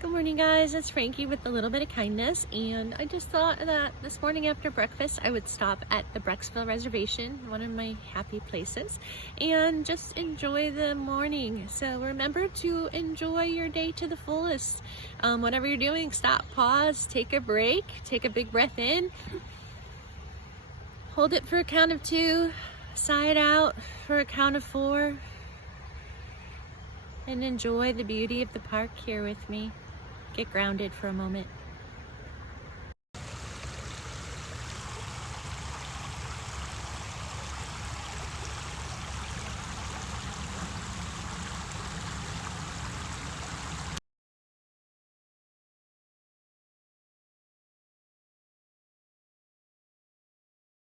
Good morning, guys. It's Frankie with A Little Bit of Kindness, and I just thought that this morning after breakfast I would stop at the Brecksville Reservation, one of my happy places, and just enjoy the morning. So remember to enjoy your day to the fullest. Whatever you're doing, stop, pause, take a break, take a big breath in, hold it for a count of 2, sigh it out for a count of 4, and enjoy the beauty of the park here with me. Get grounded for a moment.